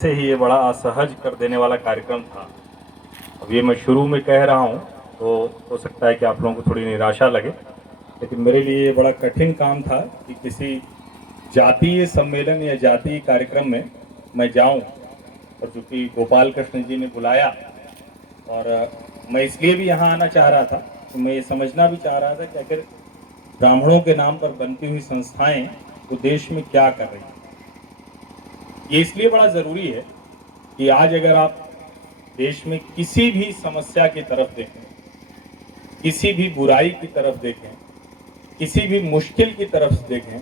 से ही ये बड़ा असहज कर देने वाला कार्यक्रम था। अब ये मैं शुरू में कह रहा हूँ तो हो सकता है कि आप लोगों को थोड़ी निराशा लगे, लेकिन मेरे लिए ये बड़ा कठिन काम था कि किसी जातीय सम्मेलन या जातीय कार्यक्रम में मैं जाऊं। और चूँकि गोपाल कृष्ण जी ने बुलाया और मैं इसलिए भी यहाँ आना चाह रहा था तो मैं ये समझना भी चाह रहा था कि अगर ब्राह्मणों के नाम पर बनती हुई संस्थाएं तो देश में क्या कर रही हैं। ये इसलिए बड़ा ज़रूरी है कि आज अगर आप देश में किसी भी समस्या की तरफ देखें, किसी भी बुराई की तरफ देखें, किसी भी मुश्किल की तरफ देखें,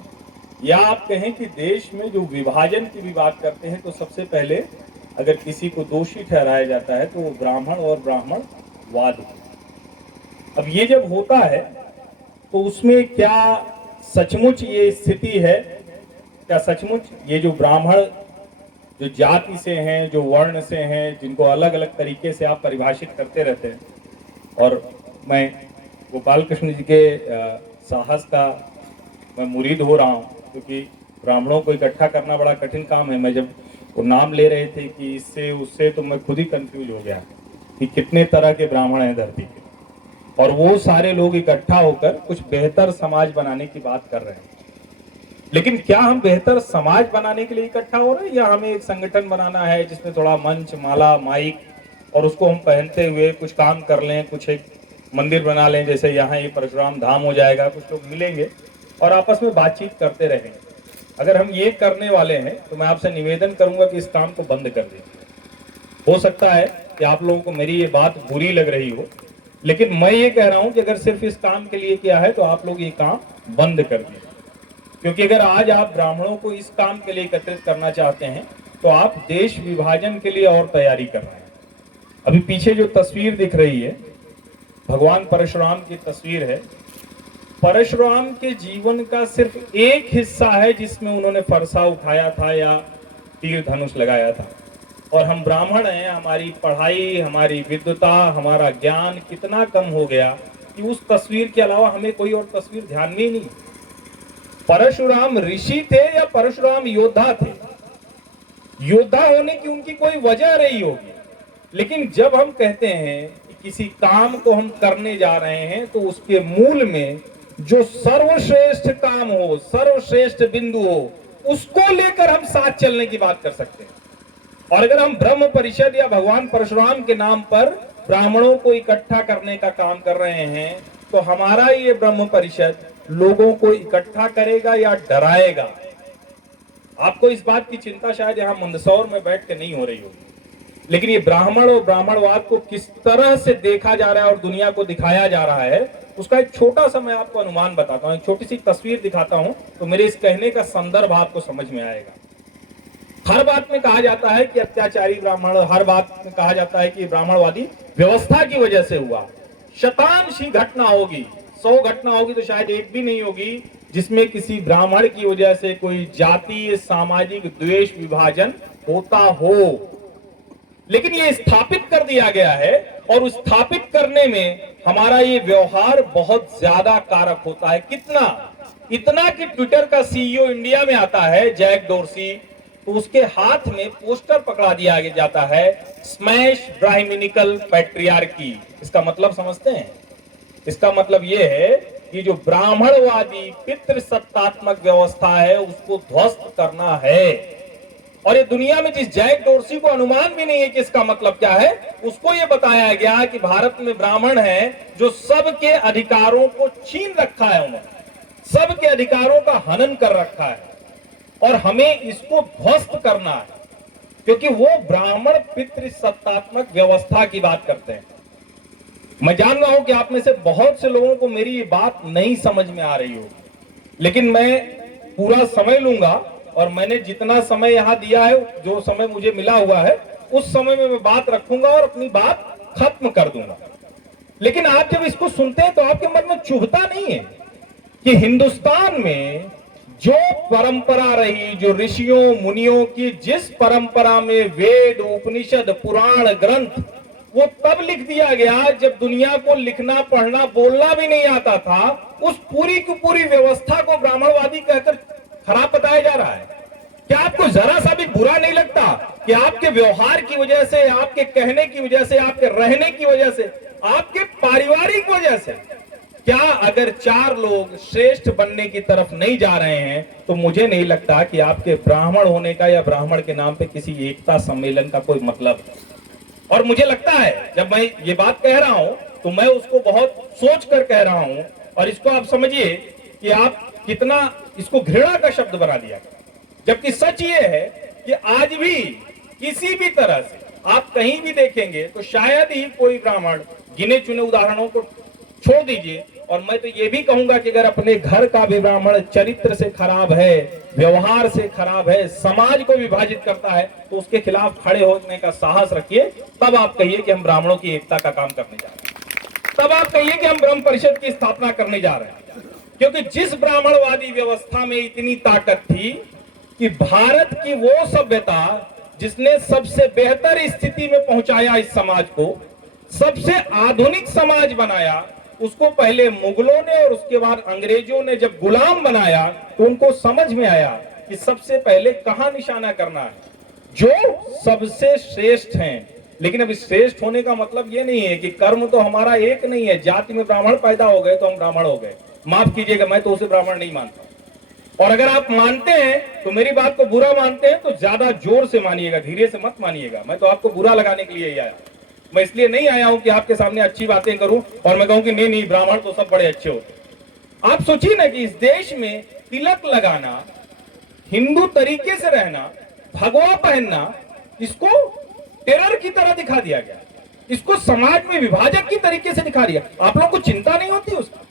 या आप कहें कि देश में जो विभाजन की भी बात करते हैं, तो सबसे पहले अगर किसी को दोषी ठहराया जाता है तो वो ब्राह्मण और ब्राह्मणवाद होता है। अब ये जब होता है तो उसमें क्या सचमुच ये स्थिति है, क्या सचमुच ये जो ब्राह्मण जो जाति से हैं, जो वर्ण से हैं, जिनको अलग अलग तरीके से आप परिभाषित करते रहते हैं, और मैं गोपाल कृष्ण जी के साहस का मैं मुरीद हो रहा हूँ, क्योंकि ब्राह्मणों को इकट्ठा करना बड़ा कठिन काम है। मैं जब वो नाम ले रहे थे कि इससे उससे, तो मैं खुद ही कंफ्यूज हो गया कि कितने तरह के ब्राह्मण हैं धरती पे, और वो सारे लोग इकट्ठा होकर कुछ बेहतर समाज बनाने की बात कर रहे हैं। लेकिन क्या हम बेहतर समाज बनाने के लिए इकट्ठा हो रहे हैं, या हमें एक संगठन बनाना है जिसमें थोड़ा मंच, माला, माइक, और उसको हम पहनते हुए कुछ काम कर लें, कुछ एक मंदिर बना लें, जैसे यहाँ ये परशुराम धाम हो जाएगा, कुछ लोग मिलेंगे और आपस में बातचीत करते रहेंगे। अगर हम ये करने वाले हैं तो मैं आपसे निवेदन करूंगा कि इस काम को बंद कर दीजिए। हो सकता है कि आप लोगों को मेरी ये बात बुरी लग रही हो, लेकिन मैं ये कह रहा हूं कि अगर सिर्फ इस काम के लिए किया है तो आप लोग ये काम बंद कर दीजिए। क्योंकि अगर आज आप ब्राह्मणों को इस काम के लिए एकत्रित करना चाहते हैं तो आप देश विभाजन के लिए और तैयारी कर रहे हैं। अभी पीछे जो तस्वीर दिख रही है, भगवान परशुराम की तस्वीर है। परशुराम के जीवन का सिर्फ एक हिस्सा है जिसमें उन्होंने फरसा उठाया था या तीर धनुष लगाया था। और हम ब्राह्मण हैं, हमारी पढ़ाई, हमारी विद्वता, हमारा ज्ञान कितना कम हो गया कि उस तस्वीर के अलावा हमें कोई और तस्वीर ध्यान में ही नहीं। परशुराम ऋषि थे या परशुराम योद्धा थे? योद्धा होने की उनकी कोई वजह रही होगी, लेकिन जब हम कहते हैं कि किसी काम को हम करने जा रहे हैं तो उसके मूल में जो सर्वश्रेष्ठ काम हो, सर्वश्रेष्ठ बिंदु हो, उसको लेकर हम साथ चलने की बात कर सकते हैं। और अगर हम ब्रह्म परिषद या भगवान परशुराम के नाम पर ब्राह्मणों को इकट्ठा करने का काम कर रहे हैं, तो हमारा ये ब्रह्म परिषद लोगों को इकट्ठा करेगा या डराएगा? आपको इस बात की चिंता शायद यहाँ मंदसौर में बैठ के नहीं हो रही होगी, लेकिन ये ब्राह्मण और ब्राह्मणवाद को किस तरह से देखा जा रहा है और दुनिया को दिखाया जा रहा है, उसका एक छोटा सा मैं आपको अनुमान बताता हूँ, एक छोटी सी तस्वीर दिखाता हूँ, तो मेरे इस कहने का संदर्भ आपको समझ में आएगा। हर बात में कहा जाता है कि अत्याचारी ब्राह्मण, हर बात में कहा जाता है कि ब्राह्मणवादी व्यवस्था की वजह से हुआ। शतांश ही घटना होगी, 100 घटना होगी तो शायद एक भी नहीं होगी जिसमें किसी ब्राह्मण की वजह से कोई जातीय सामाजिक द्वेष विभाजन होता हो। लेकिन ये स्थापित कर दिया गया है, और स्थापित करने में हमारा ये व्यवहार बहुत ज्यादा कारक होता है। कितना? इतना कि ट्विटर का सीईओ इंडिया में आता है, जैक डोर्सी, तो उसके हाथ में पोस्टर पकड़ा दिया जाता है, स्मैश ब्राह्मणिकल पैट्रियार्की। इसका मतलब समझते हैं? इसका मतलब यह है कि जो ब्राह्मणवादी पितृसत्तात्मक व्यवस्था है उसको ध्वस्त करना है। और ये दुनिया में जिस जैक डोर्सी को अनुमान भी नहीं है कि इसका मतलब क्या है, उसको ये बताया गया कि भारत में ब्राह्मण है जो सबके अधिकारों को छीन रखा है, उन्होंने सबके अधिकारों का हनन कर रखा है, और हमें इसको ध्वस्त करना है, क्योंकि वो ब्राह्मण पितृसत्तात्मक व्यवस्था की बात करते हैं। मैं जान रहा हूं कि आप में से बहुत से लोगों को मेरी ये बात नहीं समझ में आ रही होगी, लेकिन मैं पूरा समय लूंगा, और मैंने जितना समय यहाँ दिया है, जो समय मुझे मिला हुआ है, उस समय में मैं बात रखूंगा और अपनी बात खत्म कर दूंगा। लेकिन आप जब इसको सुनते हैं तो आपके मन में चुभता नहीं है कि हिंदुस्तान में जो परंपरा रही, जो ऋषियों मुनियों की जिस परंपरा में वेद, उपनिषद, पुराण, ग्रंथ, वो तब लिख दिया गया जब दुनिया को लिखना, पढ़ना, बोलना भी नहीं आता था। उस पूरी की पूरी व्यवस्था को ब्राह्मणवादी कहकर खराब बताया जा रहा है। क्या आपको जरा सा भी बुरा नहीं लगता कि आपके व्यवहार की वजह से, आपके कहने की वजह से, आपके रहने की वजह से, आपके पारिवारिक वजह से, क्या अगर 4 लोग श्रेष्ठ बनने की तरफ नहीं जा रहे हैं तो मुझे नहीं लगता कि आपके ब्राह्मण होने का या ब्राह्मण के नाम पे किसी एकता सम्मेलन का कोई मतलब है। और मुझे लगता है जब मैं ये बात कह रहा हूं तो मैं उसको बहुत सोच कर कह रहा हूं, और इसको आप समझिए कि आप कितना इसको घृणा का शब्द बना दिया। जबकि सच ये है कि आज भी किसी भी तरह से आप कहीं भी देखेंगे तो शायद ही कोई ब्राह्मण, गिने चुने उदाहरणों को छोड़ दीजिए, और मैं तो ये भी कहूंगा कि अगर अपने घर का भी ब्राह्मण चरित्र से खराब है, व्यवहार से खराब है, समाज को विभाजित करता है, तो उसके खिलाफ खड़े होने का साहस रखिए। तब आप कहिए कि हम ब्राह्मणों की एकता का काम करने जा रहे हैं, तब आप कहिए कि हम ब्रह्म परिषद की स्थापना करने जा रहे हैं। क्योंकि जिस ब्राह्मणवादी व्यवस्था में इतनी ताकत थी कि भारत की वो सभ्यता जिसने सबसे बेहतर स्थिति में पहुंचाया इस समाज को, सबसे आधुनिक समाज बनाया, उसको पहले मुगलों ने और उसके बाद अंग्रेजों ने जब गुलाम बनाया तो उनको समझ में आया कि सबसे पहले कहां निशाना करना है, जो सबसे श्रेष्ठ हैं। लेकिन अब श्रेष्ठ होने का मतलब ये नहीं है कि कर्म तो हमारा एक नहीं है, जाति में ब्राह्मण पैदा हो गए तो हम ब्राह्मण हो गए। माफ कीजिएगा, मैं तो उसे ब्राह्मण नहीं मानता, और अगर आप मानते हैं तो मेरी बात को बुरा मानते हैं तो ज्यादा जोर से मानिएगा, धीरे से मत मानिएगा। मैं तो आपको बुरा लगाने के लिए ही आया, मैं इसलिए नहीं आया हूं कि आपके सामने अच्छी बातें करूं और मैं कहूं कि नहीं नहीं ब्राह्मण तो सब बड़े अच्छे होते। आप सोचिए ना कि इस देश में तिलक लगाना, हिंदू तरीके से रहना, भगवा पहनना, इसको टेरर की तरह दिखा दिया गया, इसको समाज में विभाजक की तरीके से दिखा दिया। आप लोगों को चिंता नहीं होती उसका?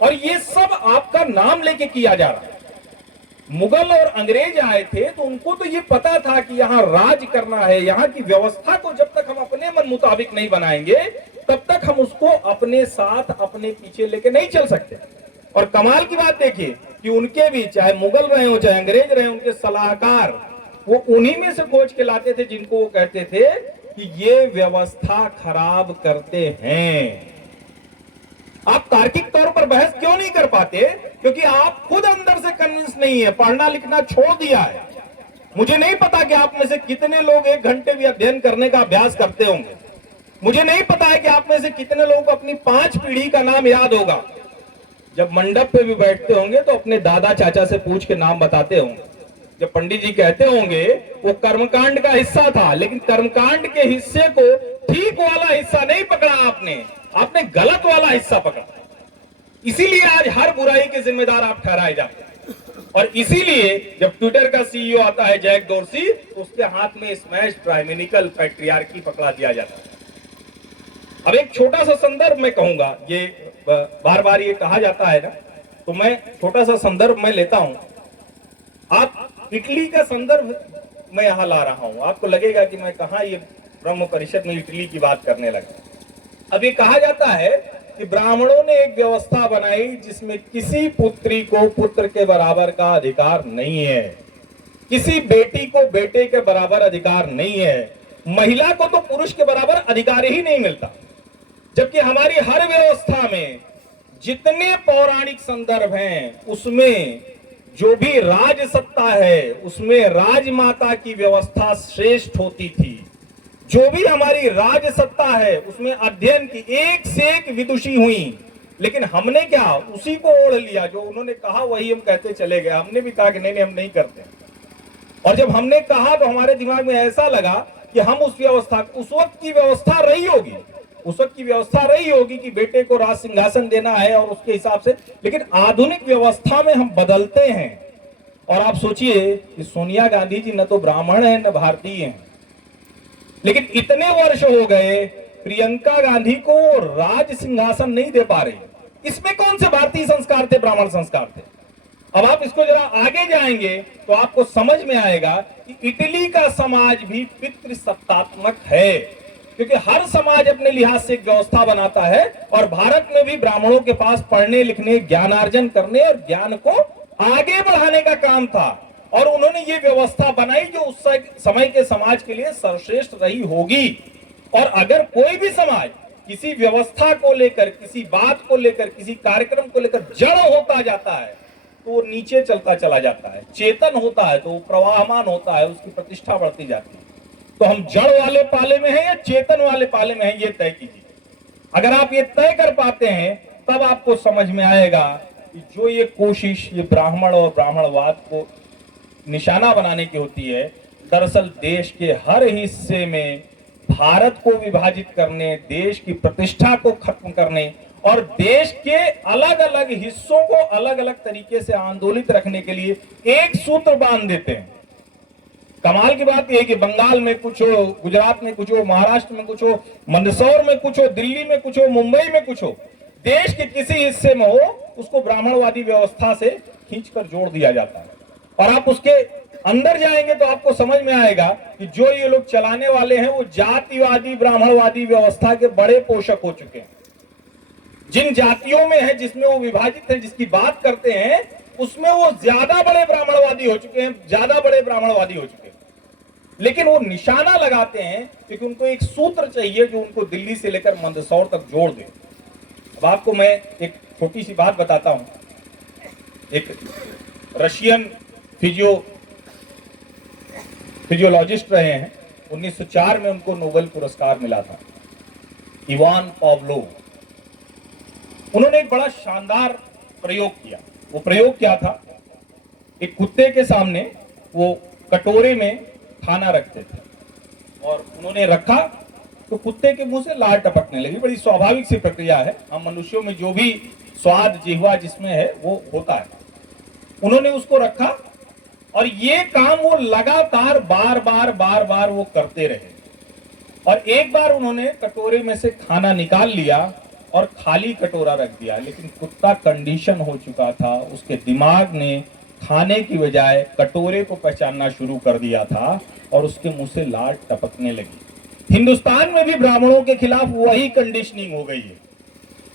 और ये सब आपका नाम लेके किया जा रहा है। मुगल और अंग्रेज आए थे तो उनको तो ये पता था कि यहाँ राज करना है, यहाँ की व्यवस्था को जब तक हम अपने मन मुताबिक नहीं बनाएंगे तब तक हम उसको अपने साथ, अपने पीछे लेके नहीं चल सकते। और कमाल की बात देखिए कि उनके भी, चाहे मुगल रहे हो चाहे अंग्रेज रहे, उनके सलाहकार वो उन्हीं में से खोज के लाते थे जिनको वो कहते थे कि ये व्यवस्था खराब करते हैं। आप तार्किक तौर पर बहस क्यों नहीं कर पाते? क्योंकि आप खुद अंदर से कन्विंस नहीं है, पढ़ना लिखना छोड़ दिया है। मुझे नहीं पता कि आप में से कितने लोग 1 घंटे भी अध्ययन करने का अभ्यास करते होंगे। मुझे नहीं पता है कि आप में से कितने लोगों को अपनी 5 पीढ़ी का नाम याद होगा। जब मंडप पे भी बैठते होंगे तो अपने दादा चाचा से पूछ के नाम बताते होंगे। जब पंडित जी कहते होंगे वो कर्मकांड का हिस्सा था, लेकिन कर्मकांड के हिस्से को ठीक वाला हिस्सा नहीं पकड़ा आपने, आपने गलत वाला हिस्सा पकड़ा। इसीलिए आज हर बुराई के जिम्मेदार आप ठहराए जाते हैं। और इसीलिए जब ट्विटर का सीईओ आता है जैक डोर्सी, तो उसके हाथ में स्मैश ट्राइमेनिकल पैट्रियार्की पकड़ा दिया जाता है। अब एक छोटा सा संदर्भ मैं कहूंगा, ये बार बार ये कहा जाता है ना, तो मैं छोटा सा संदर्भ मैं लेता हूं। आप इटली का संदर्भ मैं यहां ला रहा हूं, आपको लगेगा कि मैं कहां ये ब्रह्म परिषद में इटली की बात करने लगा। अब ये कहा जाता है कि ब्राह्मणों ने एक व्यवस्था बनाई जिसमें किसी पुत्री को पुत्र के बराबर का अधिकार नहीं है, किसी बेटी को बेटे के बराबर अधिकार नहीं है, महिला को तो पुरुष के बराबर अधिकार ही नहीं मिलता। जबकि हमारी हर व्यवस्था में जितने पौराणिक संदर्भ हैं उसमें जो भी राज सत्ता है उसमें राजमाता की व्यवस्था श्रेष्ठ होती थी। जो भी हमारी राज सत्ता है उसमें अध्ययन की एक से एक विदुषी हुई, लेकिन हमने क्या उसी को ओढ़ लिया, जो उन्होंने कहा वही हम कहते चले गए। हमने भी कहा कि नहीं नहीं हम नहीं करते, और जब हमने कहा तो हमारे दिमाग में ऐसा लगा कि हम उस व्यवस्था, उस वक्त की व्यवस्था रही होगी, उस वक्त की व्यवस्था रही होगी कि बेटे को राज सिंहासन देना है और उसके हिसाब से, लेकिन आधुनिक व्यवस्था में हम बदलते हैं। और आप सोचिए कि सोनिया गांधी जी न तो ब्राह्मण है न भारतीय हैं, लेकिन इतने वर्ष हो गए प्रियंका गांधी को राज सिंहासन नहीं दे पा रही। इसमें कौन से भारतीय संस्कार थे, ब्राह्मण संस्कार थे? अब आप इसको जरा आगे जाएंगे तो आपको समझ में आएगा कि इटली का समाज भी पितृसत्तात्मक है, क्योंकि हर समाज अपने लिहाज से एक व्यवस्था बनाता है, और भारत में भी ब्राह्मणों के पास पढ़ने लिखने, ज्ञानार्जन करने और ज्ञान को आगे बढ़ाने का काम था, और उन्होंने ये व्यवस्था बनाई जो उस समय के समाज के लिए सर्वश्रेष्ठ रही होगी। और अगर कोई भी समाज किसी व्यवस्था को लेकर, किसी बात को लेकर, किसी कार्यक्रम को लेकर जड़ होता जाता है, तो वो नीचे चलता चला जाता है। चेतन होता है तो वो प्रवाहमान होता है, उसकी प्रतिष्ठा बढ़ती जाती है। तो हम जड़ वाले पाले में हैं या चेतन वाले पाले में हैं, ये तय कीजिए। अगर आप ये तय कर पाते हैं तब आपको समझ में आएगा कि जो ये कोशिश ये ब्राह्मण और ब्राह्मणवाद को निशाना बनाने की होती है, दरअसल देश के हर हिस्से में भारत को विभाजित करने, देश की प्रतिष्ठा को खत्म करने और देश के अलग अलग हिस्सों को अलग अलग तरीके से आंदोलित रखने के लिए एक सूत्र बांध देते हैं। कमाल की बात यह है कि बंगाल में कुछ हो, गुजरात में कुछ हो, महाराष्ट्र में कुछ हो, मंदसौर में कुछ हो, दिल्ली में कुछ हो, मुंबई में कुछ हो, देश के किसी हिस्से में हो, उसको ब्राह्मणवादी व्यवस्था से खींचकर जोड़ दिया जाता है। और आप उसके अंदर जाएंगे तो आपको समझ में आएगा कि जो ये लोग चलाने वाले हैं वो जातिवादी ब्राह्मणवादी व्यवस्था के बड़े पोषक हो चुके हैं। जिन जातियों में है, जिसमें वो विभाजित है, जिसकी बात करते हैं, उसमें वो ज्यादा बड़े ब्राह्मणवादी हो चुके हैं, ज्यादा बड़े ब्राह्मणवादी हो चुके हैं। लेकिन वो निशाना लगाते हैं क्योंकि उनको एक सूत्र चाहिए जो उनको दिल्ली से लेकर मंदसौर तक जोड़ दे। अब आपको मैं एक छोटी सी बात बताता हूं। एक रशियन फिजियोलॉजिस्ट रहे हैं, 1904 में उनको नोबेल पुरस्कार मिला था, इवान पावलोव। उन्होंने एक बड़ा शानदार प्रयोग किया। वो प्रयोग क्या था? एक कुत्ते के सामने वो कटोरे में खाना रखते थे और उन्होंने रखा तो कुत्ते के मुंह से लार टपकने लगी। बड़ी स्वाभाविक सी प्रक्रिया है, हम मनुष्यों में जो भी स्वाद जिह्वा जिसमें है वो होता है। उन्होंने उसको रखा और ये काम वो लगातार बार बार वो करते रहे। और एक बार उन्होंने कटोरे में से खाना निकाल लिया और खाली कटोरा रख दिया, लेकिन कुत्ता कंडीशन हो चुका था, उसके दिमाग ने खाने की बजाय कटोरे को पहचानना शुरू कर दिया था और उसके मुंह से लार टपकने लगी। हिंदुस्तान में भी ब्राह्मणों के खिलाफ वही कंडीशनिंग हो गई है।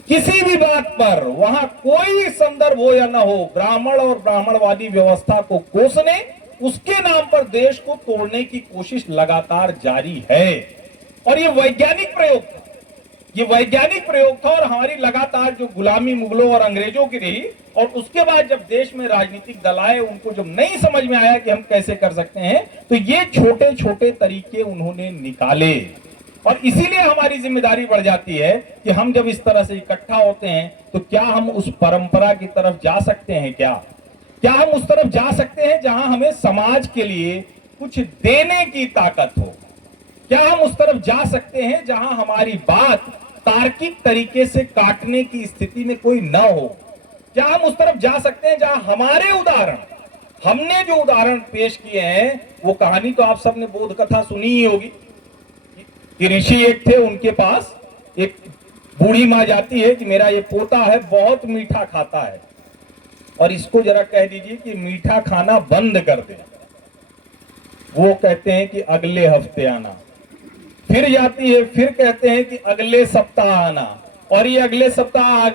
किसी भी बात पर, वहां कोई संदर्भ हो या ना हो, ब्राह्मण और ब्राह्मणवादी व्यवस्था को कोसने, उसके नाम पर देश को तोड़ने की कोशिश लगातार जारी है। और ये वैज्ञानिक प्रयोग था, ये वैज्ञानिक प्रयोग था। और हमारी लगातार जो गुलामी मुगलों और अंग्रेजों की रही, और उसके बाद जब देश में राजनीतिक दल आए, उनको जब नहीं समझ में आया कि हम कैसे कर सकते हैं, तो ये छोटे छोटे तरीके उन्होंने निकाले। और इसीलिए हमारी जिम्मेदारी बढ़ जाती है कि हम जब इस तरह से इकट्ठा होते हैं तो क्या हम उस परंपरा की तरफ जा सकते हैं? क्या हम उस तरफ जा सकते हैं जहां हमें समाज के लिए कुछ देने की ताकत हो? क्या हम उस तरफ जा सकते हैं जहां हमारी बात तार्किक तरीके से काटने की स्थिति में कोई न हो? क्या हम उस तरफ जा सकते हैं जहां हमारे उदाहरण, हमने जो उदाहरण पेश किए हैं, वो कहानी तो आप सबने बोध कथा सुनी ही होगी कि ऋषि एक थे, उनके पास एक बूढ़ी माँ जाती है कि मेरा ये पोता है, बहुत मीठा खाता है और इसको जरा कह दीजिए कि मीठा खाना बंद कर दे। वो कहते हैं कि अगले हफ्ते आना। फिर जाती है, फिर कहते हैं कि अगले सप्ताह आना। और ये अगले सप्ताह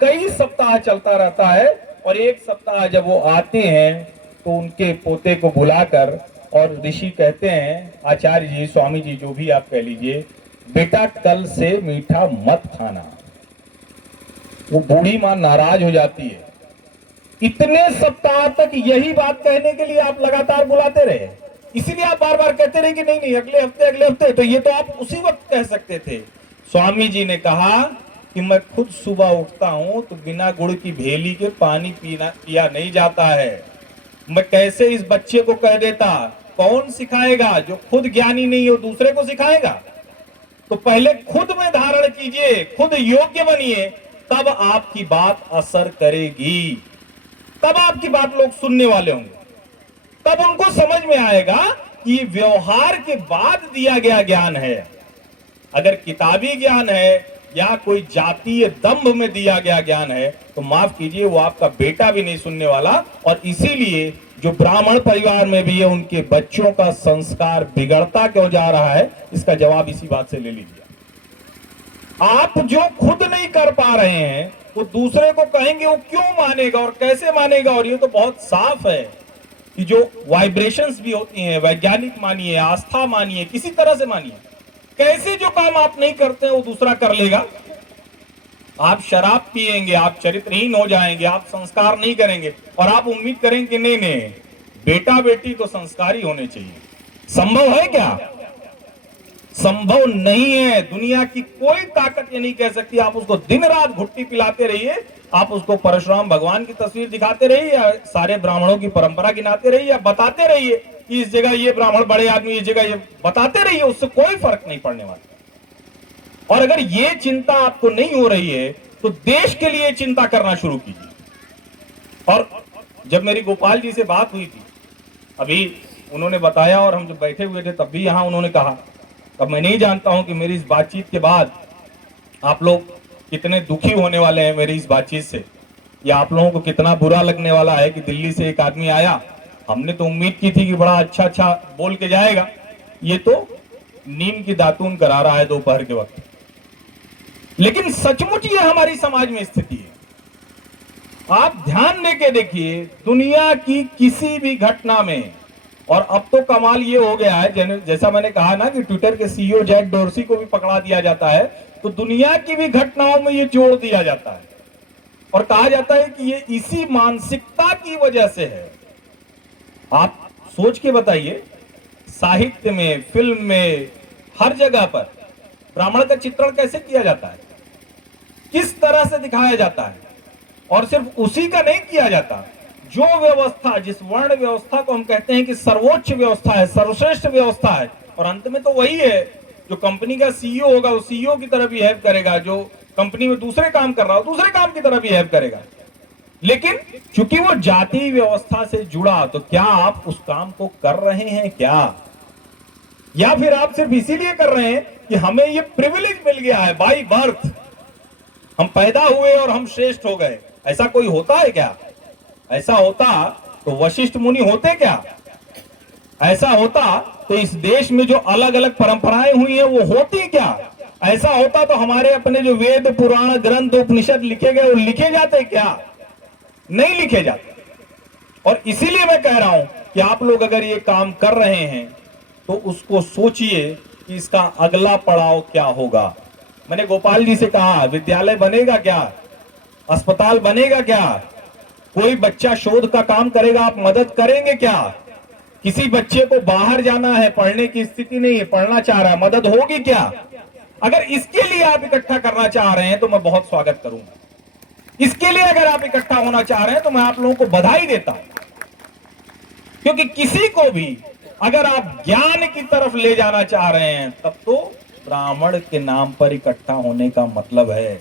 कई सप्ताह चलता रहता है। और एक सप्ताह जब वो आते हैं तो उनके पोते को बुलाकर, और ऋषि कहते हैं, आचार्य जी, स्वामी जी, जो भी आप कह लीजिए, बेटा कल से मीठा मत खाना। वो बूढ़ी मां नाराज हो जाती है। इतने सप्ताह तक यही बात कहने के लिए आप लगातार बुलाते रहे, इसीलिए आप बार बार कहते रहे कि नहीं अगले हफ्ते। तो ये तो आप उसी वक्त कह सकते थे। स्वामी जी ने कहा कि मैं खुद सुबह उठता हूं तो बिना गुड़ की भेली के पानी पिया नहीं जाता है। मैं कैसे इस बच्चे को कह देता? कौन सिखाएगा? जो खुद ज्ञानी नहीं हो दूसरे को सिखाएगा? तो पहले खुद में धारण कीजिए, खुद योग्य बनिए, तब आपकी बात असर करेगी, तब आपकी बात लोग सुनने वाले होंगे, तब उनको समझ में आएगा कि व्यवहार के बाद दिया गया ज्ञान है। अगर किताबी ज्ञान है या कोई जातीय दंभ में दिया गया ज्ञान है तो माफ कीजिए, वो आपका बेटा भी नहीं सुनने वाला। और इसीलिए जो ब्राह्मण परिवार में भी है, उनके बच्चों का संस्कार बिगड़ता क्यों जा रहा है, इसका जवाब इसी बात से ले लीजिए। आप जो खुद नहीं कर पा रहे हैं वो दूसरे को कहेंगे, वो क्यों मानेगा और कैसे मानेगा? और ये तो बहुत साफ है कि जो वाइब्रेशंस भी होती हैं, वैज्ञानिक मानिए, आस्था मानिए, किसी तरह से मानिए, कैसे जो काम आप नहीं करते हैं वो दूसरा कर लेगा। आप शराब पिएंगे, आप चरित्रहीन हो जाएंगे, आप संस्कार नहीं करेंगे और आप उम्मीद करेंगे कि नहीं नहीं बेटा बेटी तो संस्कारी होने चाहिए। संभव है क्या? संभव नहीं है। दुनिया की कोई ताकत ये नहीं कह सकती। आप उसको दिन रात घुट्टी पिलाते रहिए, आप उसको परशुराम भगवान की तस्वीर दिखाते रहिए या सारे ब्राह्मणों की परंपरा गिनाते रहिए या बताते रहिए कि इस जगह ये ब्राह्मण बड़े आदमी, इस जगह ये बताते रहिए, उससे कोई फर्क नहीं पड़ने वाला। और अगर ये चिंता आपको नहीं हो रही है तो देश के लिए चिंता करना शुरू कीजिए। और जब मेरी गोपाल जी से बात हुई थी, अभी उन्होंने बताया और हम जब बैठे हुए थे तब भी यहां उन्होंने कहा, तब मैं नहीं जानता हूं कि मेरी इस बातचीत के बाद आप लोग कितने दुखी होने वाले हैं मेरी इस बातचीत से, या आप लोगों को कितना बुरा लगने वाला है कि दिल्ली से एक आदमी आया, हमने तो उम्मीद की थी कि बड़ा अच्छा अच्छा बोल के जाएगा, ये तो नीम की दातून करा रहा है दोपहर के वक्त। लेकिन सचमुच ये हमारी समाज में स्थिति है। आप ध्यान देके देखिए, दुनिया की किसी भी घटना में, और अब तो कमाल ये हो गया है, जैसा मैंने कहा ना कि ट्विटर के सीईओ जैक डोर्सी को भी पकड़ा दिया जाता है, तो दुनिया की भी घटनाओं में ये जोड़ दिया जाता है और कहा जाता है कि ये इसी मानसिकता की वजह से है। आप सोच के बताइए, साहित्य में, फिल्म में, हर जगह पर ब्राह्मण का चित्रण कैसे किया जाता है, किस तरह से दिखाया जाता है। और सिर्फ उसी का नहीं किया जाता, जो व्यवस्था, जिस वर्ण व्यवस्था को हम कहते हैं कि सर्वोच्च व्यवस्था है, सर्वश्रेष्ठ व्यवस्था है, और अंत में तो वही है, जो कंपनी का सीईओ होगा वो सीईओ की तरह बिहेव करेगा, जो कंपनी में दूसरे काम कर रहा हो दूसरे काम की तरह बिहेव करेगा। लेकिन चूंकि वो जाति व्यवस्था से जुड़ा, तो क्या आप उस काम को कर रहे हैं क्या? या फिर आप सिर्फ इसीलिए कर रहे हैं कि हमें ये प्रिविलेज मिल गया है बाय बर्थ, हम पैदा हुए और हम श्रेष्ठ हो गए। ऐसा कोई होता है क्या? ऐसा होता तो वशिष्ठ मुनि होते क्या? ऐसा होता तो इस देश में जो अलग अलग परंपराएं हुई हैं वो होती क्या? ऐसा होता तो हमारे अपने जो वेद, पुराण, ग्रंथ, उपनिषद लिखे गए वो लिखे जाते क्या? नहीं लिखे जाते। और इसीलिए मैं कह रहा हूं कि आप लोग अगर ये काम कर रहे हैं तो उसको सोचिए कि इसका अगला पड़ाव क्या होगा। मैंने गोपाल जी से कहा, विद्यालय बनेगा क्या? अस्पताल बनेगा क्या? कोई बच्चा शोध का काम करेगा, आप मदद करेंगे क्या? किसी बच्चे को बाहर जाना है, पढ़ने की स्थिति नहीं है, पढ़ना चाह रहा है, मदद होगी क्या? अगर इसके लिए आप इकट्ठा करना चाह रहे हैं तो मैं बहुत स्वागत करूंगा। इसके लिए अगर आप इकट्ठा होना चाह रहे हैं तो मैं आप लोगों को बधाई देता हूं, क्योंकि किसी को भी अगर आप ज्ञान की तरफ ले जाना चाह रहे हैं तब तो ब्राह्मण के नाम पर इकट्ठा होने का मतलब है।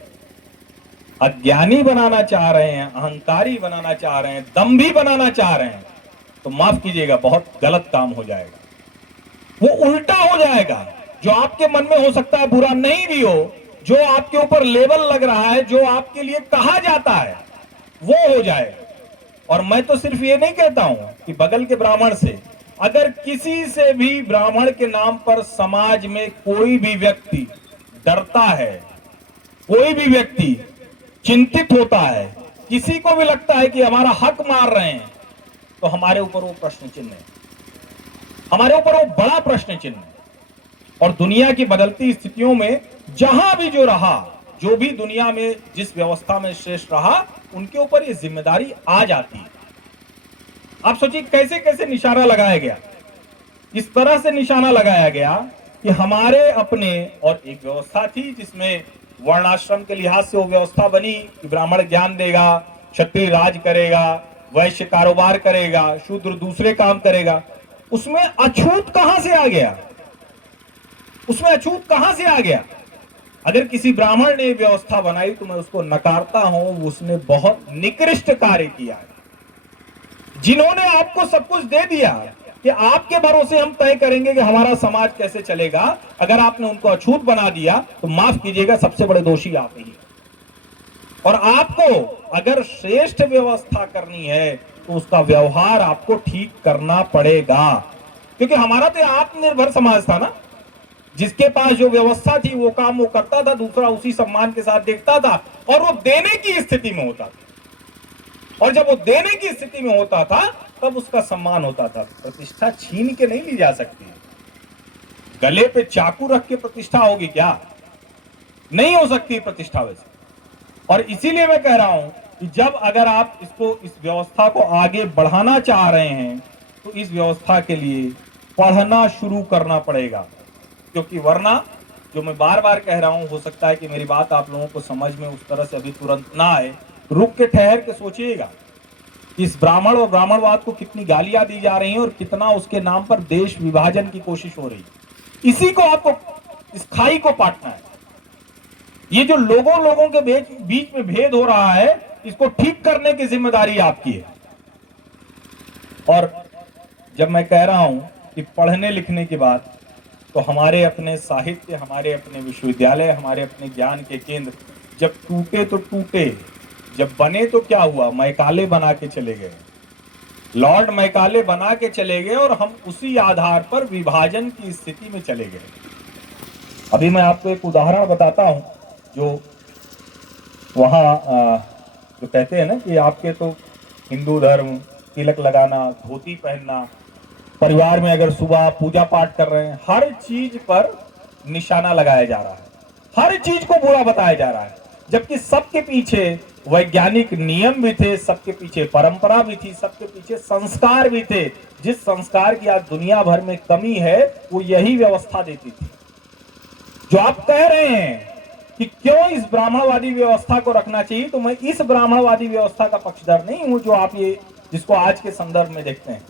अज्ञानी बनाना चाह रहे हैं, अहंकारी बनाना चाह रहे हैं, दंभी बनाना चाह रहे हैं, तो माफ कीजिएगा, बहुत गलत काम हो जाएगा। वो उल्टा हो जाएगा। जो आपके मन में हो सकता है बुरा नहीं भी हो, जो आपके ऊपर लेबल लग रहा है, जो आपके लिए कहा जाता है, वो हो जाएगा। और मैं तो सिर्फ ये नहीं कहता हूं कि बगल के ब्राह्मण से, अगर किसी से भी ब्राह्मण के नाम पर समाज में कोई भी व्यक्ति डरता है, कोई भी व्यक्ति चिंतित होता है, किसी को भी लगता है कि हमारा हक मार रहे हैं, तो हमारे ऊपर वो प्रश्न चिन्ह है, हमारे ऊपर वो बड़ा प्रश्न चिन्ह है। और दुनिया की बदलती स्थितियों में जहां भी जो रहा, जो भी दुनिया में जिस व्यवस्था में श्रेष्ठ रहा, उनके ऊपर ये जिम्मेदारी आ जाती है। आप सोचिए कैसे कैसे निशाना लगाया गया। इस तरह से निशाना लगाया गया कि हमारे अपने, और एक व्यवस्था थी जिसमें वर्णाश्रम के लिहाज से वो व्यवस्था बनी कि ब्राह्मण ज्ञान देगा, क्षत्रिय राज करेगा, वैश्य कारोबार करेगा, शूद्र दूसरे काम करेगा। उसमें अछूत कहां से आ गया? उसमें अछूत कहां से आ गया? अगर किसी ब्राह्मण ने व्यवस्था बनाई तो मैं उसको नकारता हूं, उसने बहुत निकृष्ट कार्य किया है। जिन्होंने आपको सब कुछ दे दिया कि आपके भरोसे हम तय करेंगे कि हमारा समाज कैसे चलेगा, अगर आपने उनको अछूत बना दिया तो माफ कीजिएगा, सबसे बड़े दोषी आप ही। और आपको अगर श्रेष्ठ व्यवस्था करनी है तो उसका व्यवहार आपको ठीक करना पड़ेगा, क्योंकि हमारा तो आत्मनिर्भर समाज था ना। जिसके पास जो व्यवस्था थी वो काम वो करता था, दूसरा उसी सम्मान के साथ देखता था, और वो देने की स्थिति में होता था। और जब वो देने की स्थिति में होता था तब उसका सम्मान होता था। प्रतिष्ठा छीन के नहीं ली जा सकती। गले पे चाकू रख के प्रतिष्ठा होगी क्या? नहीं हो सकती प्रतिष्ठा वैसे। और इसीलिए मैं कह रहा हूं कि जब अगर आप इस व्यवस्था को आगे बढ़ाना चाह रहे हैं तो इस व्यवस्था के लिए पढ़ना शुरू करना पड़ेगा, क्योंकि वरना, जो मैं बार बार कह रहा हूं, हो सकता है कि मेरी बात आप लोगों को समझ में उस तरह से अभी तुरंत ना आए, रुक के ठहर के सोचिएगा। इस ब्राह्मण और ब्राह्मणवाद को कितनी गालियां दी जा रही हैं और कितना उसके नाम पर देश विभाजन की कोशिश हो रही है। इसी को आपको, इस खाई को पाटना है। ये जो लोगों के बीच में भेद हो रहा है, इसको ठीक करने की जिम्मेदारी आपकी है। और जब मैं कह रहा हूं कि पढ़ने लिखने की बात, तो हमारे अपने साहित्य, हमारे अपने विश्वविद्यालय, हमारे अपने ज्ञान के केंद्र जब टूटे तो टूटे, जब बने तो क्या हुआ, मैकाले बना के चले गए, लॉर्ड मैकाले बना के चले गए और हम उसी आधार पर विभाजन की स्थिति में चले गए। अभी मैं आपको एक उदाहरण बताता हूं, जो वहां जो कहते हैं ना कि आपके तो हिंदू धर्म, तिलक लगाना, धोती पहनना, परिवार में अगर सुबह पूजा पाठ कर रहे हैं, हर चीज पर निशाना लगाया जा रहा है, हर चीज को बुरा बताया जा रहा है, जबकि सबके पीछे वैज्ञानिक नियम भी थे, सबके पीछे परंपरा भी थी, सबके पीछे संस्कार भी थे। जिस संस्कार की आज दुनिया भर में कमी है, वो यही व्यवस्था देती थी। जो आप कह रहे हैं कि क्यों इस ब्राह्मणवादी व्यवस्था को रखना चाहिए, तो मैं इस ब्राह्मणवादी व्यवस्था का पक्षधर नहीं हूं जो आप ये जिसको आज के संदर्भ में देखते हैं।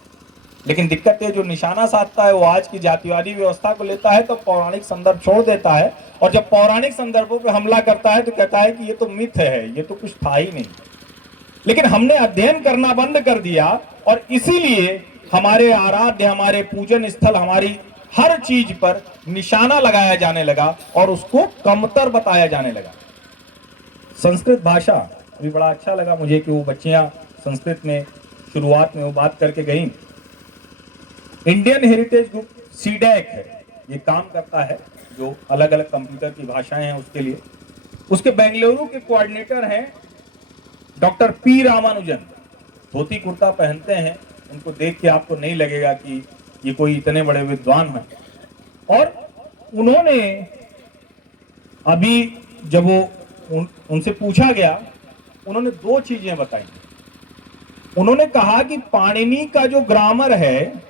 लेकिन दिक्कत है, जो निशाना साधता है वो आज की जातिवादी व्यवस्था को लेता है तो पौराणिक संदर्भ छोड़ देता है, और जब पौराणिक संदर्भों पे हमला करता है तो कहता है कि ये तो मिथ है, ये तो कुछ था ही नहीं। लेकिन हमने अध्ययन करना बंद कर दिया और इसीलिए हमारे आराध्य, हमारे पूजन स्थल, हमारी हर चीज पर निशाना लगाया जाने लगा और उसको कमतर बताया जाने लगा। संस्कृत भाषा, अभी बड़ा अच्छा लगा मुझे कि वो बच्चियां संस्कृत में शुरुआत में वो बात करके गई। इंडियन हेरिटेज ग्रुप सीडैक है, ये काम करता है जो अलग अलग कंप्यूटर की भाषाएं हैं उसके लिए। उसके बेंगलुरु के कोऑर्डिनेटर हैं डॉक्टर पी रामानुजन, धोती कुर्ता पहनते हैं, उनको देख के आपको नहीं लगेगा कि ये कोई इतने बड़े विद्वान हैं। और उन्होंने अभी जब वो उनसे पूछा गया, उन्होंने दो चीजें बताई। उन्होंने कहा कि पाणिनि का जो ग्रामर है,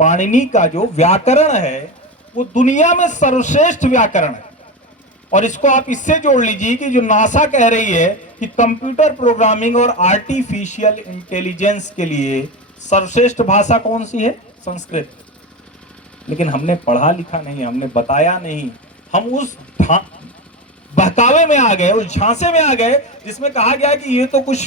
पाणिनि का जो व्याकरण है, वो दुनिया में सर्वश्रेष्ठ व्याकरण है। और इसको आप इससे जोड़ लीजिए कि जो नासा कह रही है कि कंप्यूटर प्रोग्रामिंग और आर्टिफिशियल इंटेलिजेंस के लिए सर्वश्रेष्ठ भाषा कौन सी है, संस्कृत। लेकिन हमने पढ़ा लिखा नहीं, हमने बताया नहीं, हम उस बहकावे में आ गए, उस झांसे में आ गए जिसमें कहा गया कि ये तो कुछ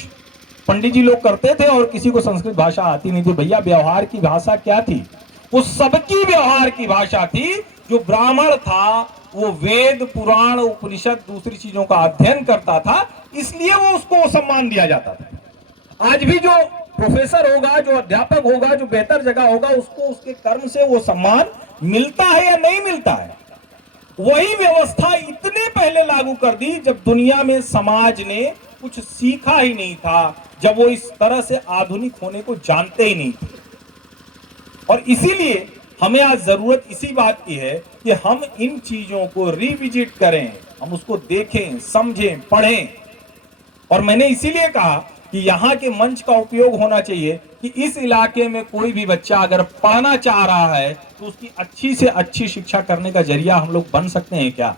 पंडित जी लोग करते थे और किसी को संस्कृत भाषा आती नहीं थी। भैया, व्यवहार की भाषा क्या थी? वो सबकी व्यवहार की भाषा थी। जो ब्राह्मण था वो वेद, पुराण, उपनिषद, दूसरी चीजों का अध्ययन करता था, इसलिए वो उसको सम्मान दिया जाता था। आज भी जो प्रोफेसर होगा, जो अध्यापक होगा, जो बेहतर जगह होगा, उसको उसके कर्म से वो सम्मान मिलता है या नहीं मिलता है। वही व्यवस्था इतने पहले लागू कर दी जब दुनिया में समाज ने कुछ सीखा ही नहीं था, जब वो इस तरह से आधुनिक होने को जानते ही नहीं थे। और इसीलिए हमें आज जरूरत इसी बात की है कि हम इन चीजों को रिविजिट करें, हम उसको देखें, समझें, पढ़ें। और मैंने इसीलिए कहा कि यहाँ के मंच का उपयोग होना चाहिए कि इस इलाके में कोई भी बच्चा अगर पढ़ना चाह रहा है तो उसकी अच्छी से अच्छी शिक्षा करने का जरिया हम लोग बन सकते हैं क्या?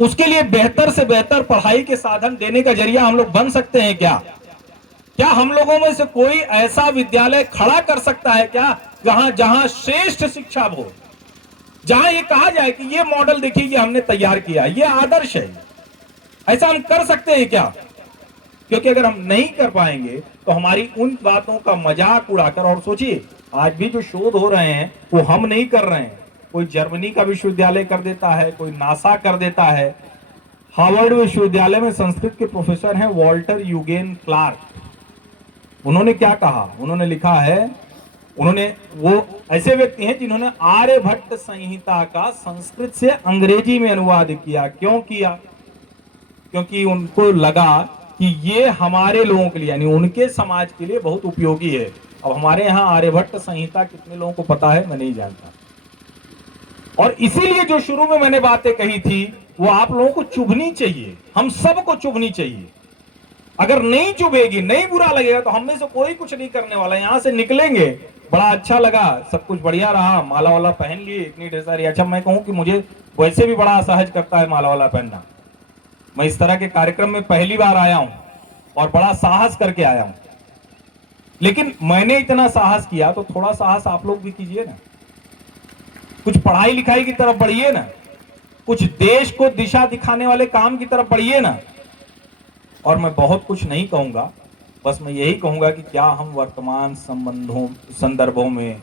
उसके लिए बेहतर से बेहतर पढ़ाई के साधन देने का जरिया हम लोग बन सकते हैं क्या? क्या हम लोगों में से कोई ऐसा विद्यालय खड़ा कर सकता है क्या जहां श्रेष्ठ शिक्षा हो, जहां ये कहा जाए कि ये मॉडल देखिए ये हमने तैयार किया, ये आदर्श है? ऐसा हम कर सकते हैं क्या? क्योंकि अगर हम नहीं कर पाएंगे तो हमारी उन बातों का मजाक उड़ाकर, और सोचिए आज भी जो शोध हो रहे हैं वो हम नहीं कर रहे हैं, कोई जर्मनी का विश्वविद्यालय कर देता है, कोई नासा कर देता है। हार्वर्ड विश्वविद्यालय में संस्कृत के प्रोफेसर हैं वॉल्टर यूगेन क्लार्क। उन्होंने क्या कहा? उन्होंने लिखा है, वो ऐसे व्यक्ति हैं जिन्होंने आर्यभट्ट संहिता का संस्कृत से अंग्रेजी में अनुवाद किया। क्यों किया? क्योंकि उनको लगा कि ये हमारे लोगों के लिए, यानी उनके समाज के लिए बहुत उपयोगी है। अब हमारे यहाँ आर्यभट्ट संहिता कितने लोगों को पता है, मैं नहीं जानता। और इसीलिए जो शुरू में मैंने बातें कही थी वो आप लोगों को चुभनी चाहिए, हम सबको चुभनी चाहिए। अगर नहीं चुभेगी, नहीं बुरा लगेगा, तो हम में से कोई कुछ नहीं करने वाला। यहां से निकलेंगे, बड़ा अच्छा लगा, सब कुछ बढ़िया रहा, माला वाला पहन लिए, इतनी ढेर सारी। अच्छा, मैं कहूं कि मुझे वैसे भी बड़ा असहज करता है माला वाला पहनना। मैं इस तरह के कार्यक्रम में पहली बार आया हूं और बड़ा साहस करके आया हूं, लेकिन मैंने इतना साहस किया तो थोड़ा साहस आप लोग भी कीजिए ना। कुछ पढ़ाई लिखाई की तरफ बढ़िए ना, कुछ देश को दिशा दिखाने वाले काम की तरफ बढ़िए ना। और मैं बहुत कुछ नहीं कहूंगा, बस मैं यही कहूंगा कि क्या हम वर्तमान संदर्भों में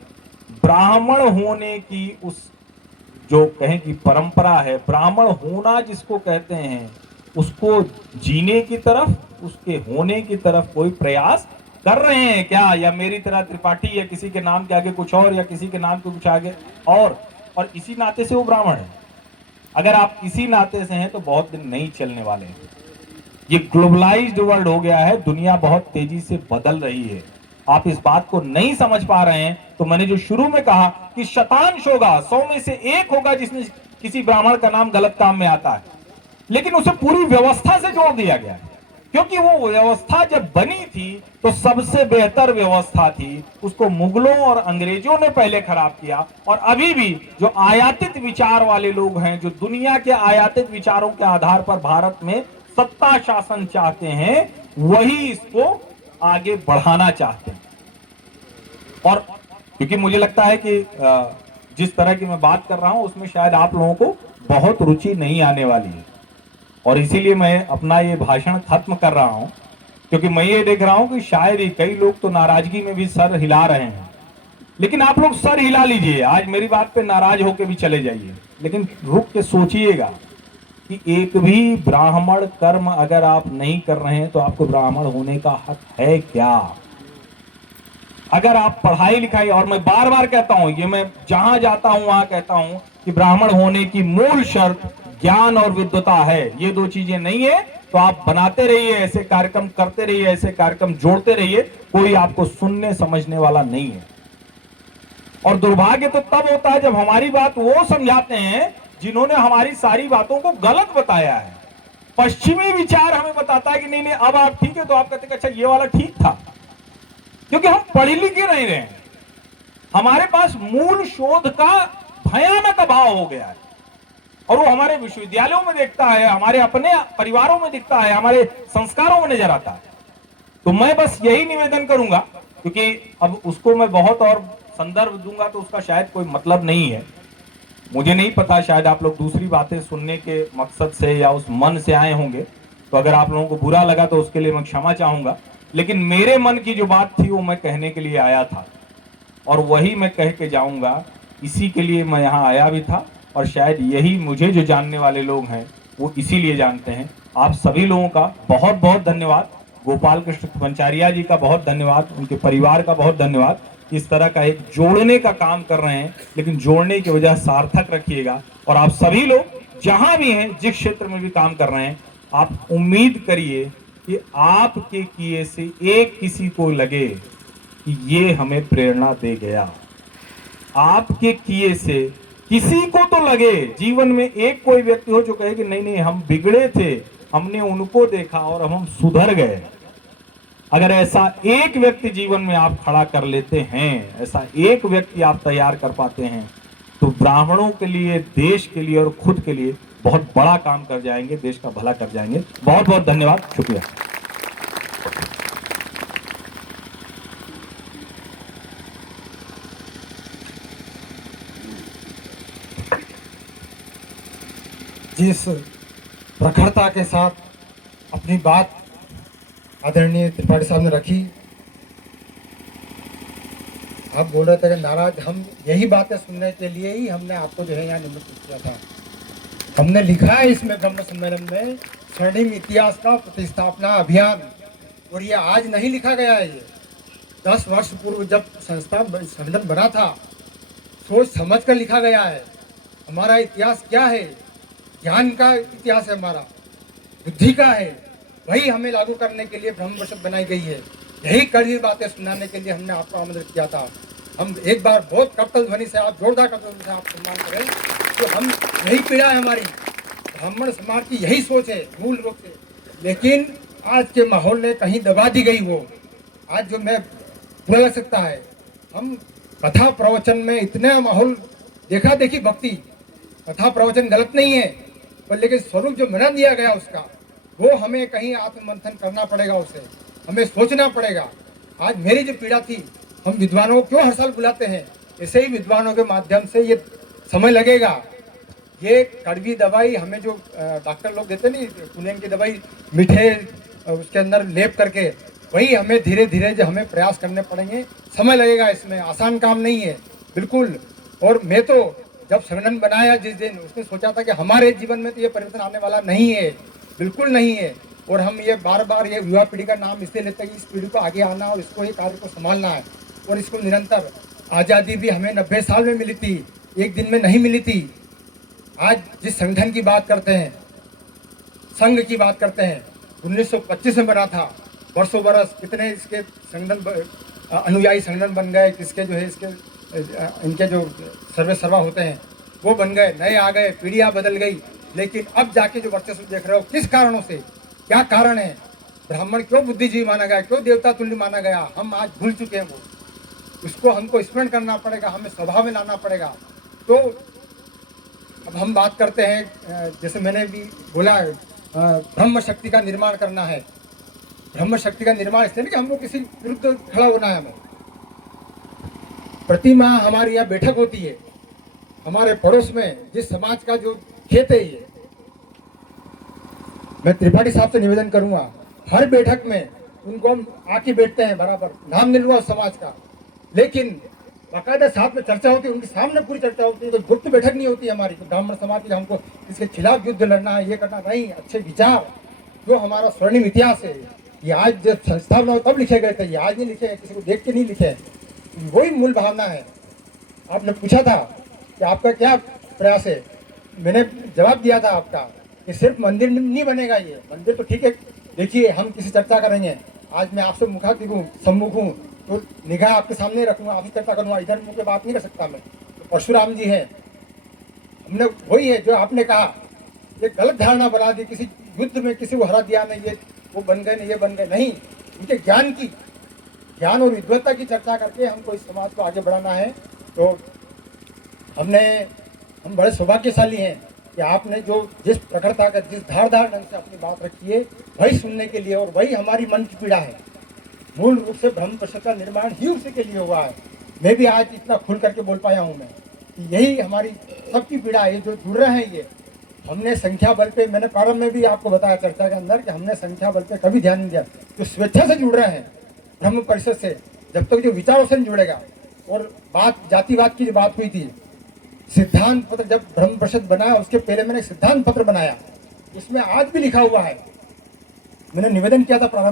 ब्राह्मण होने की उस जो कहें कि परंपरा है, ब्राह्मण होना जिसको कहते हैं, उसको जीने की तरफ, उसके होने की तरफ कोई प्रयास कर रहे हैं क्या? या मेरी तरह त्रिपाठी या किसी के नाम के आगे कुछ और, या किसी के नाम के कुछ आगे और इसी नाते से वो ब्राह्मण है। अगर आप इसी नाते से हैं तो बहुत दिन नहीं चलने वाले हैं। ये ग्लोबलाइज्ड वर्ल्ड हो गया है, दुनिया बहुत तेजी से बदल रही है। आप इस बात को नहीं समझ पा रहे हैं, तो मैंने जो शुरू में कहा कि शतांश होगा, 100 में से 1 होगा जिसमें किसी ब्राह्मण का नाम गलत काम में आता है, लेकिन उसे पूरी व्यवस्था से जोड़ दिया गया है। क्योंकि वो व्यवस्था जब बनी थी तो सबसे बेहतर व्यवस्था थी, उसको मुगलों और अंग्रेजों ने पहले खराब किया। और अभी भी जो आयातित विचार वाले लोग हैं, जो दुनिया के आयातित विचारों के आधार पर भारत में सत्ता शासन चाहते हैं, वही इसको आगे बढ़ाना चाहते हैं। और क्योंकि मुझे लगता है कि जिस तरह की मैं बात कर रहा हूं उसमें शायद आप लोगों को बहुत रुचि नहीं आने वाली है, और इसीलिए मैं अपना ये भाषण खत्म कर रहा हूं। क्योंकि मैं ये देख रहा हूं कि शायद ही कई लोग तो नाराजगी में भी सर हिला रहे हैं, लेकिन आप लोग सर हिला लीजिए, आज मेरी बात पे नाराज होके भी चले जाइए, लेकिन रुक के सोचिएगा कि एक भी ब्राह्मण कर्म अगर आप नहीं कर रहे हैं तो आपको ब्राह्मण होने का हक है क्या? अगर आप पढ़ाई लिखाई, और मैं बार बार कहता हूं, ये मैं जहां जाता हूं वहां कहता हूं कि ब्राह्मण होने की मूल शर्त ज्ञान और विद्वता है। ये 2 चीजें नहीं है तो आप बनाते रहिए, ऐसे कार्यक्रम करते रहिए, ऐसे कार्यक्रम जोड़ते रहिए, कोई आपको सुनने समझने वाला नहीं है। और दुर्भाग्य तो तब होता है जब हमारी बात वो समझाते हैं जिन्होंने हमारी सारी बातों को गलत बताया है। पश्चिमी विचार हमें बताता है कि नहीं नहीं अब आप ठीक है, तो आप कहते हैं अच्छा ये वाला ठीक था, क्योंकि हम पढ़े लिखे नहीं रहे हैं। हमारे पास मूल शोध का भयानक अभाव हो गया है, और वो हमारे विश्वविद्यालयों में दिखता है, हमारे अपने परिवारों में दिखता है, हमारे संस्कारों में नजर आता है। तो मैं बस यही निवेदन करूंगा, क्योंकि अब उसको मैं बहुत और संदर्भ दूंगा तो उसका शायद कोई मतलब नहीं है। मुझे नहीं पता, शायद आप लोग दूसरी बातें सुनने के मकसद से या उस मन से आए होंगे, तो अगर आप लोगों को बुरा लगा तो उसके लिए मैं क्षमा चाहूंगा। लेकिन मेरे मन की जो बात थी वो मैं कहने के लिए आया था, और वही मैं कह के जाऊंगा। इसी के लिए मैं यहाँ आया भी था, और शायद यही मुझे जो जानने वाले लोग हैं वो इसीलिए जानते हैं। आप सभी लोगों का बहुत बहुत धन्यवाद, गोपाल कृष्ण पंचारिया जी का बहुत धन्यवाद, उनके परिवार का बहुत धन्यवाद। इस तरह का एक जोड़ने का काम कर रहे हैं, लेकिन जोड़ने की वजह सार्थक रखिएगा। और आप सभी लोग जहां भी हैं, जिस क्षेत्र में भी काम कर रहे हैं, आप उम्मीद करिए कि आपके किए से एक किसी को लगे कि ये हमें प्रेरणा दे गया। आपके किए से किसी को तो लगे, जीवन में एक कोई व्यक्ति हो जो कहे कि नहीं नहीं हम बिगड़े थे, हमने उनको देखा और अब हम सुधर गए। अगर ऐसा एक व्यक्ति जीवन में आप खड़ा कर लेते हैं, ऐसा एक व्यक्ति आप तैयार कर पाते हैं, तो ब्राह्मणों के लिए, देश के लिए और खुद के लिए बहुत बड़ा काम कर जाएंगे, देश का भला कर जाएंगे। बहुत बहुत धन्यवाद, शुक्रिया। जिस प्रखरता के साथ अपनी बात आदरणीय त्रिपाठी साहब ने रखी, आप बोल रहे थे कि नाराज, हम यही बातें सुनने के लिए ही हमने आपको जो है यहाँ निमंत्रित किया था। हमने लिखा है इसमें ब्रह्म सम्मेलन में स्वर्णिम इतिहास का प्रतिस्थापना अभियान, और ये आज नहीं लिखा गया है। ये 10 वर्ष पूर्व जब संगठन बना था, सोच समझ कर लिखा गया है। हमारा इतिहास क्या है? ज्ञान का इतिहास है हमारा, बुद्धि का है, वही हमें लागू करने के लिए ब्रह्म परिषद बनाई गई है। यही कड़वी बातें सुनाने के लिए हमने आपको आमंत्रित किया था। हम एक बार बहुत करतल ध्वनि से, आप जोरदार करतल ध्वनि से आप सम्मान करें, तो हम यही पीड़ा है हमारी। ब्राह्मण समाज की यही सोच है मूल रूप से, लेकिन आज के माहौल ने कहीं दबा दी गई वो। आज जो मैं बुरा लग सकता है, हम कथा प्रवचन में इतना माहौल देखा देखी भक्ति, कथा प्रवचन गलत नहीं है, पर लेकिन स्वरूप जो बना दिया गया उसका, वो हमें कहीं आत्ममंथन करना पड़ेगा, उसे हमें सोचना पड़ेगा। आज मेरी जो पीड़ा थी, हम विद्वानों को क्यों हर साल बुलाते हैं, ऐसे ही विद्वानों के माध्यम से ये समय लगेगा। ये कड़वी दवाई हमें जो डॉक्टर लोग देते नहीं, कुनेन की दवाई मीठे उसके अंदर लेप करके, वही हमें धीरे धीरे जो हमें प्रयास करने पड़ेंगे। समय लगेगा, इसमें आसान काम नहीं है बिल्कुल। और मैं तो जब संगठन बनाया जिस दिन, उसने सोचा था कि हमारे जीवन में तो ये परिवर्तन आने वाला नहीं है, बिल्कुल नहीं है। और हम ये बार बार ये युवा पीढ़ी का नाम इसलिए लेते हैं कि इस पीढ़ी को आगे आना और इसको ये कार्य को संभालना है। और इसको निरंतर आज़ादी भी हमें 90 साल में मिली थी, एक दिन में नहीं मिली थी। आज जिस संगठन की बात करते हैं, संघ की बात करते हैं, 1925 में बना था, वर्षों बरस कितने इसके संगठन अनुयायी संगठन बन गए, किसके जो है इसके इनके जो सर्वे सर्वा होते हैं वो बन गए, नए आ गए, पीढ़ियाँ बदल गई। लेकिन अब जाके जो वर्चस्व देख रहे हो, किस कारणों से, क्या कारण है, ब्राह्मण क्यों बुद्धिजीवी माना गया, क्यों देवता तुल्य माना गया, हम आज भूल चुके हैं वो। उसको हमको स्मरण करना पड़ेगा, हमें स्वभाव में लाना पड़ेगा। तो अब हम बात करते हैं, जैसे मैंने भी बोला, ब्रह्म शक्ति का निर्माण करना है। ब्रह्म शक्ति का निर्माण इसलिए नहीं कि हमको किसी विरुद्ध खड़ा होना है। हमें प्रति माह हमारी यहाँ बैठक होती है, हमारे पड़ोस में जिस समाज का जो खेत है, ये मैं त्रिपाठी साहब से निवेदन करूंगा, हर बैठक में उनको हम आके बैठते हैं, बराबर नाम नहीं लूंगा उस समाज का, लेकिन बाकायदा साथ में चर्चा होती है, उनके सामने पूरी चर्चा होती है। तो गुप्त बैठक नहीं होती हमारी, तो ब्राह्मण समाज की हमको इसके खिलाफ युद्ध लड़ना है, ये करना नहीं। अच्छे विचार जो हमारा स्वर्णिम इतिहास है, ये आज जब संस्थापना हो तब लिखे गए थे, ये आज नहीं लिखे हैं, किसी को देख के नहीं लिखे हैं। वही मूल भावना है। आपने पूछा था कि आपका क्या प्रयास है, मैंने जवाब दिया था आपका कि सिर्फ मंदिर नहीं बनेगा। ये मंदिर तो ठीक है, देखिए हम किसी चर्चा करेंगे, आज मैं आपसे मुखातिब हूँ, सम्मुख हूँ, तो निगाह आपके सामने रखूंगा, आपसे चर्चा करूँगा, इधर मुझे बात नहीं कर सकता मैं। तो परशुराम जी हैं, हमने वही है जो आपने कहा, ये गलत धारणा बना दी, किसी युद्ध में किसी को हरा दिया नहीं, ये वो बन गए नहीं, ये बन गए नहीं। उनके ज्ञान और विद्वत्ता की चर्चा करके हमको इस समाज को आगे बढ़ाना है। तो हम बड़े सौभाग्यशाली हैं कि आपने जो जिस प्रखरता का, जिस धारदार ढंग से अपनी बात रखी है, वही सुनने के लिए, और वही हमारी मन की पीड़ा है। मूल रूप से ब्रह्म प्रसाद का निर्माण ही उसी के लिए हुआ है। मैं भी आज इतना खुल करके बोल पाया हूँ मैं कि यही हमारी सबकी पीड़ा है। जो जुड़ रहे हैं, ये हमने संख्या बल पे, मैंने प्रारंभ में भी आपको बताया चर्चा के अंदर कि हमने संख्या बल पे कभी ध्यान नहीं दिया। जो स्वेच्छा से जुड़ रहे हैं ब्रह्म परिषद से, जब तक जो विचारों से नहीं जुड़ेगा, और बात जातिवाद की जो बात हुई थी, सिद्धांत पत्र जब ब्रह्म परिषद बनाया, उसके पहले मैंने सिद्धांत पत्र बनाया, उसमें आज भी लिखा हुआ है, मैंने निवेदन किया था प्रारंभ